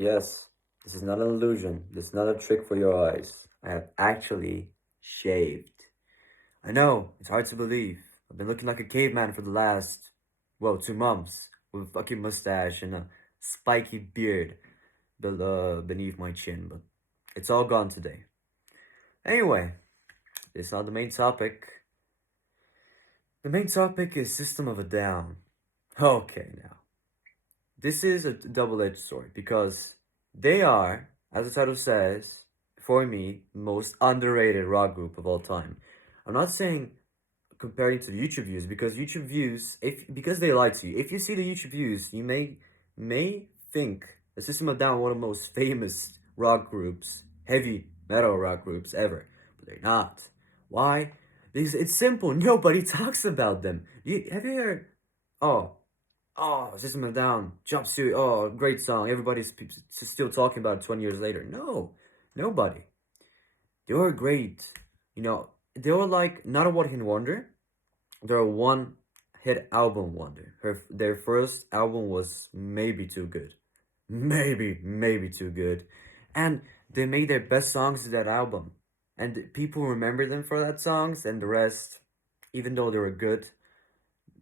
Yes, this is not an illusion. This is not a trick for your eyes. I have actually shaved. I know, it's hard to believe. I've been looking like a caveman for the last, well, 2 months, with a fucking mustache and a spiky beard beneath my chin, but it's all gone today. Anyway, it's not the main topic. The main topic is System of a Down. Okay, now. This is a double-edged sword because they are, as the title says, for me, most underrated rock group of all time. I'm not saying comparing to the YouTube views because YouTube views, if because they lie to you. If you see the YouTube views, you may think the System of a Down one of the most famous rock groups, heavy metal rock groups ever, but they're not. Why? Because it's simple. Nobody talks about them. Have you heard? Oh, oh, System of a Down, Chop Suey, oh, great song. Everybody's still talking about it 20 years later. No, nobody. They were great. They were like not a one-hit wonder. They're a one-hit album wonder. Their first album was maybe too good. Maybe too good. And they made their best songs to that album. And people remember them for that songs, and the rest, even though they were good,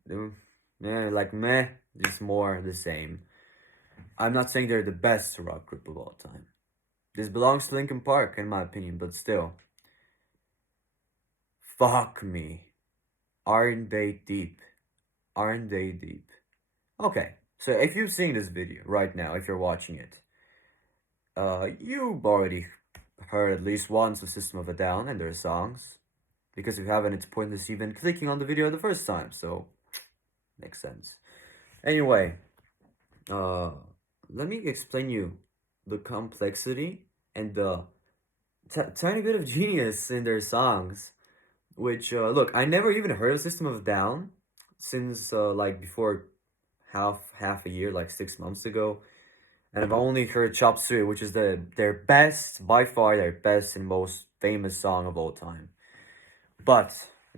they were, like meh, just more the same. I'm not saying they're the best rock group of all time. This belongs to Linkin Park, in my opinion, but still. Fuck me. Aren't they deep? Aren't they deep? Okay, so if you've seen this video right now, if you're watching it, you've already heard at least once of System of a Down and their songs. Because if you haven't, it's pointless even clicking on the video the first time, so makes sense. Anyway, let me explain you the complexity and the tiny bit of genius in their songs. Which look, I never even heard of System of a Down since like before half a year, like 6 months ago, and I've only heard Chop Suey, which is their best, by far their best and most famous song of all time. But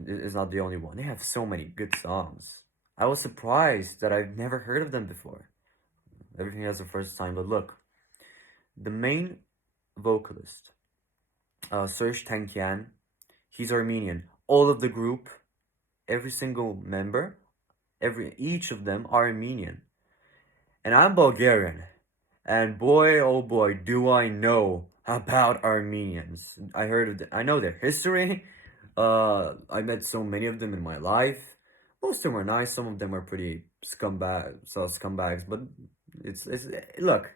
it's not the only one. They have so many good songs. I was surprised that I've never heard of them before. Everything has the first time. But look, the main vocalist, Serj Tankian, he's Armenian. All of the group, every single member, each of them are Armenian. And I'm Bulgarian. And boy, oh boy, do I know about Armenians. I know their history. I met so many of them in my life. Most of them are nice. Some of them are pretty scumbags. But it's look,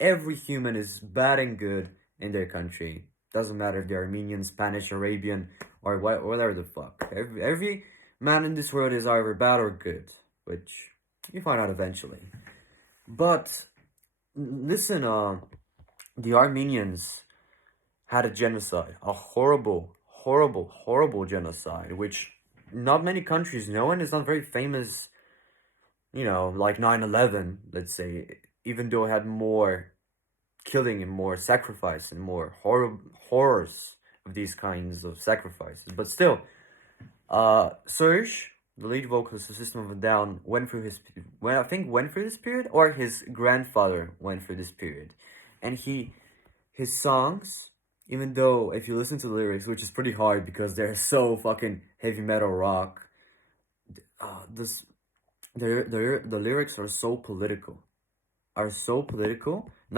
every human is bad and good in their country. Doesn't matter if they're Armenian, Spanish, Arabian, or whatever the fuck. Every man in this world is either bad or good, which you find out eventually. But listen, the Armenians had a genocide, a horrible, horrible, horrible genocide, which not many countries know, and it's not very famous. Like 9/11, let's say, even though it had more killing and more sacrifice and more horrors of these kinds of sacrifices. But still, Serj, the lead vocalist of System of a Down, went through this period, or his grandfather went through this period, and his songs, even though if you listen to the lyrics, which is pretty hard because they're so fucking heavy metal rock, this the lyrics are so political,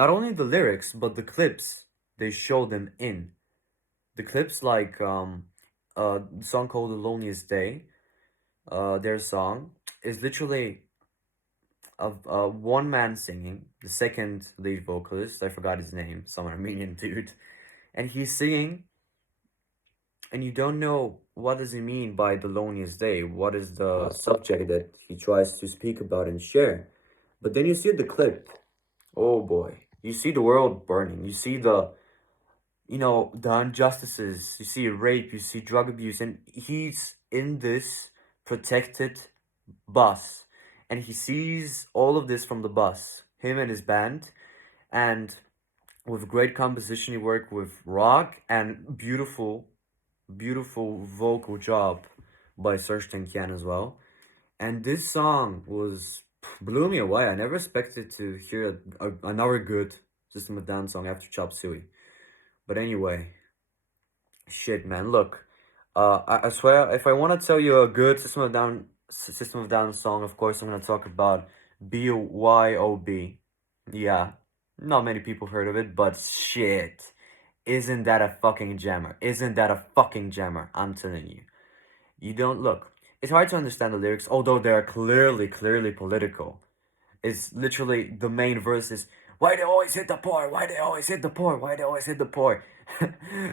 Not only the lyrics, but the clips they show them in. The clips like the song called The Loneliest Day, their song is literally one man singing, the second lead vocalist, I forgot his name, some Armenian dude, and he's singing, and you don't know what does he mean by the loneliest day, what is the subject that he tries to speak about and share. But then you see the clip, oh boy, you see the world burning, you see the injustices, you see rape, you see drug abuse, and he's in this protected bus, and he sees all of this from the bus, him and his band, and with great composition, he worked with rock and beautiful, beautiful vocal job by Serj Tankian as well. And this song was blew me away. I never expected to hear another good System of a Down song after Chop Suey. But anyway, shit, man. Look, I swear, if I want to tell you a good System of a Down song, of course, I'm gonna talk about BYOB. Yeah, not many people heard of it, but shit, isn't that a fucking jammer? Isn't that a fucking jammer? I'm telling you. You don't look. It's hard to understand the lyrics, although they are clearly political. It's literally the main verse is why they always hit the poor, why they always hit the poor, why they always hit the poor.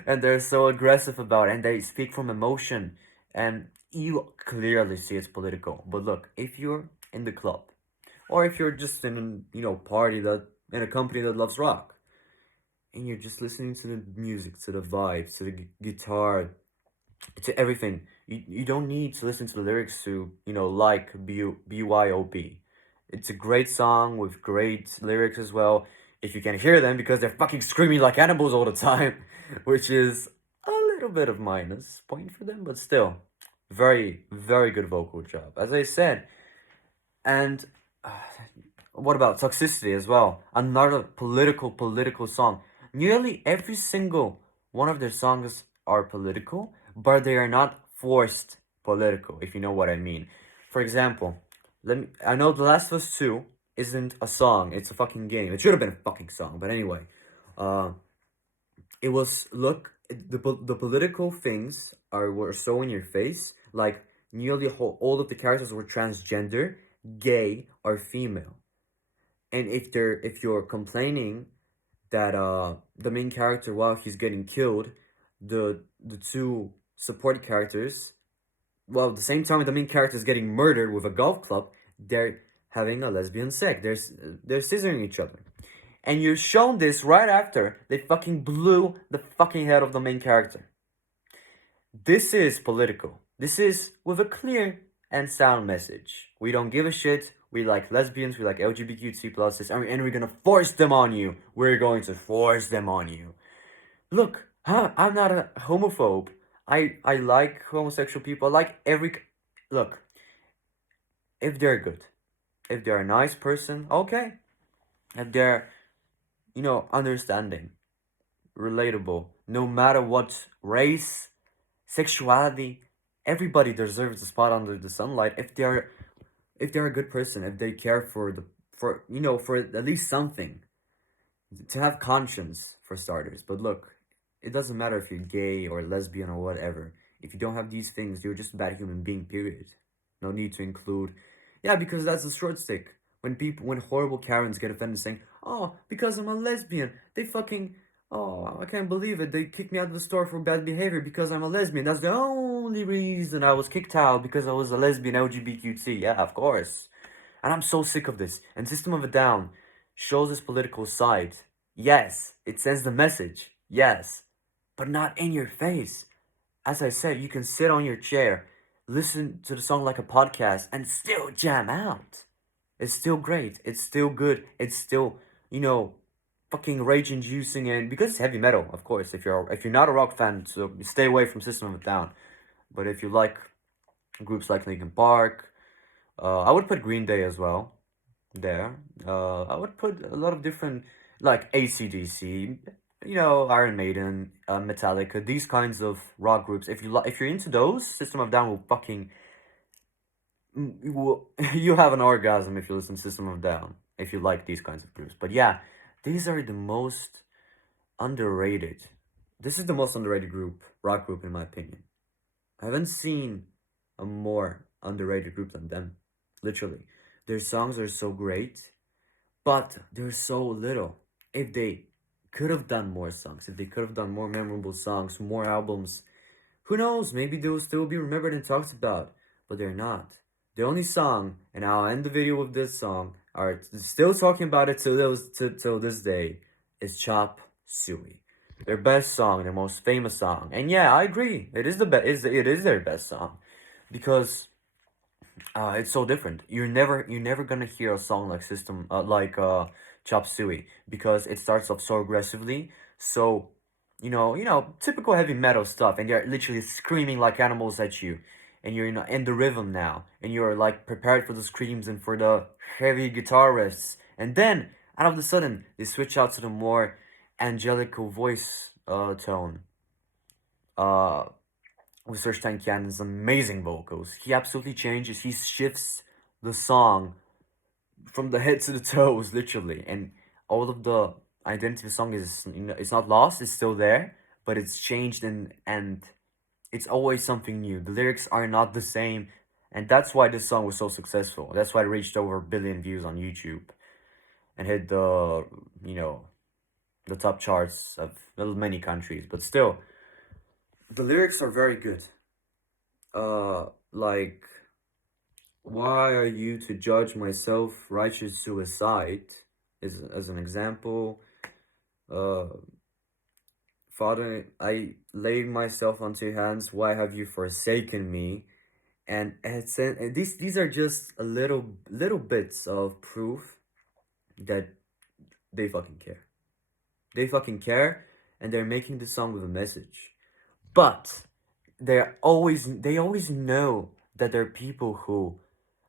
And they're so aggressive about it and they speak from emotion and you clearly see it's political. But look, if you're in the club or if you're just in party that in a company that loves rock and you're just listening to the music, to the vibes, to the guitar, to everything. You don't need to listen to the lyrics to, like BYOB. It's a great song with great lyrics as well. If you can hear them because they're fucking screaming like animals all the time, which is a little bit of minus point for them, but still, very good vocal job. As I said, and uh, what about Toxicity as well? Another political song. Nearly every single one of their songs are political, but they are not forced political, if you know what I mean. For example, I know The Last of Us 2 isn't a song, it's a fucking game. It should have been a fucking song, but anyway. Uh it was look the political things were so in your face, like nearly all of the characters were transgender, gay, or female. And if you're complaining that the main character while he's getting killed, the two support characters, well at the same time the main character is getting murdered with a golf club, they're having a lesbian sex. They're scissoring each other. And you're shown this right after they fucking blew the fucking head of the main character. This is political. This is with a clear and sound message. We don't give a shit. We like lesbians. We like LGBTQ pluses, and we're gonna force them on you. We're going to force them on you. Look, I'm not a homophobe. I like homosexual people. I like every. Look, if they're good, if they're a nice person, okay. If they're, understanding, relatable, no matter what race, sexuality, everybody deserves a spot under the sunlight if they're a good person, if they care for at least something, to have conscience for starters. But look, it doesn't matter if you're gay or lesbian or whatever. If you don't have these things, you're just a bad human being, period. No need to include, yeah, because that's a short stick. When horrible Karens get offended saying, oh, because I'm a lesbian, they fucking, oh, I can't believe it. They kicked me out of the store for bad behavior because I'm a lesbian. That's the only reason I was kicked out, because I was a lesbian LGBTQ. Yeah, of course. And I'm so sick of this. And System of a Down shows this political side. Yes, it sends the message. Yes, but not in your face. As I said, you can sit on your chair, listen to the song like a podcast, and still jam out. It's still great. It's still good. It's still, fucking rage inducing, and because it's heavy metal, of course. If you're not a rock fan, so stay away from System of a Down. But if you like groups like Linkin Park, I would put Green Day as well there. I would put a lot of different, like AC/DC, Iron Maiden, Metallica, these kinds of rock groups. If you're into those, System of a Down will fucking you have an orgasm if you listen to System of a Down, if you like these kinds of groups. But yeah, these are the most underrated. This is the most underrated rock group in my opinion. I haven't seen a more underrated group than them. Literally. Their songs are so great, but there's so little. If they could have done more songs, if they could have done more memorable songs, more albums, who knows? Maybe they will still be remembered and talked about, but they're not. The only song, and I'll end the video with this song, are still talking about it till this day, is Chop Suey. Their best song, their most famous song. And yeah, I agree. It is it is their best song. Because it's so different. You're never gonna hear a song like Chop Suey, because it starts off so aggressively, so typical heavy metal stuff, and they're literally screaming like animals at you. and you're in the rhythm now, and you're like prepared for the screams and for the heavy guitar riffs, and then out of the sudden they switch out to the more angelical voice tone. Uh, with Serj Tankian's amazing vocals, he absolutely changes. He shifts the song from the head to the toes, literally, and all of the identity of the song is, you know, it's not lost. It's still there, but it's changed, and it's always something new. The lyrics are not the same, and that's why this song was so successful. That's why it reached over 1 billion views on YouTube and hit the, you know, the top charts of many countries. But still, the lyrics are very good. Like, why are you to judge my self-righteous suicide? Is as an example. Uh, Father, I laid myself onto your hands. Why have you forsaken me? And these are just a little bits of proof that they fucking care. They fucking care, and they're making the song with a message. But they always know that there are people who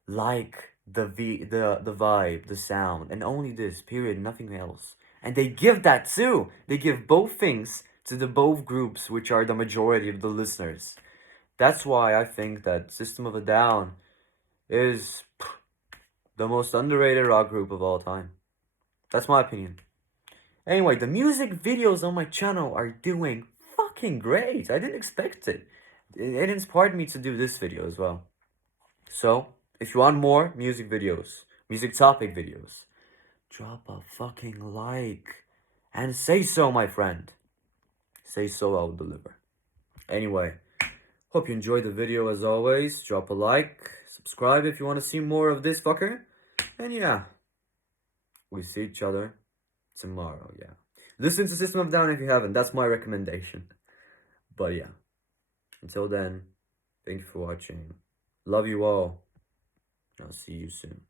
like the vibe, the sound, and only this, period, nothing else. And they give that too. They give both things to the both groups, which are the majority of the listeners. That's why I think that System of a Down is the most underrated rock group of all time. That's my opinion. Anyway, the music videos on my channel are doing fucking great. I didn't expect it. It inspired me to do this video as well. So, if you want more music videos, music topic videos, drop a fucking like and say so, my friend. Say so, I'll deliver. Anyway, hope you enjoyed the video as always. Drop a like, subscribe if you want to see more of this fucker. And yeah, we see each other tomorrow, yeah. Listen to System of a Down if you haven't. That's my recommendation. But yeah, until then, thank you for watching. Love you all. I'll see you soon.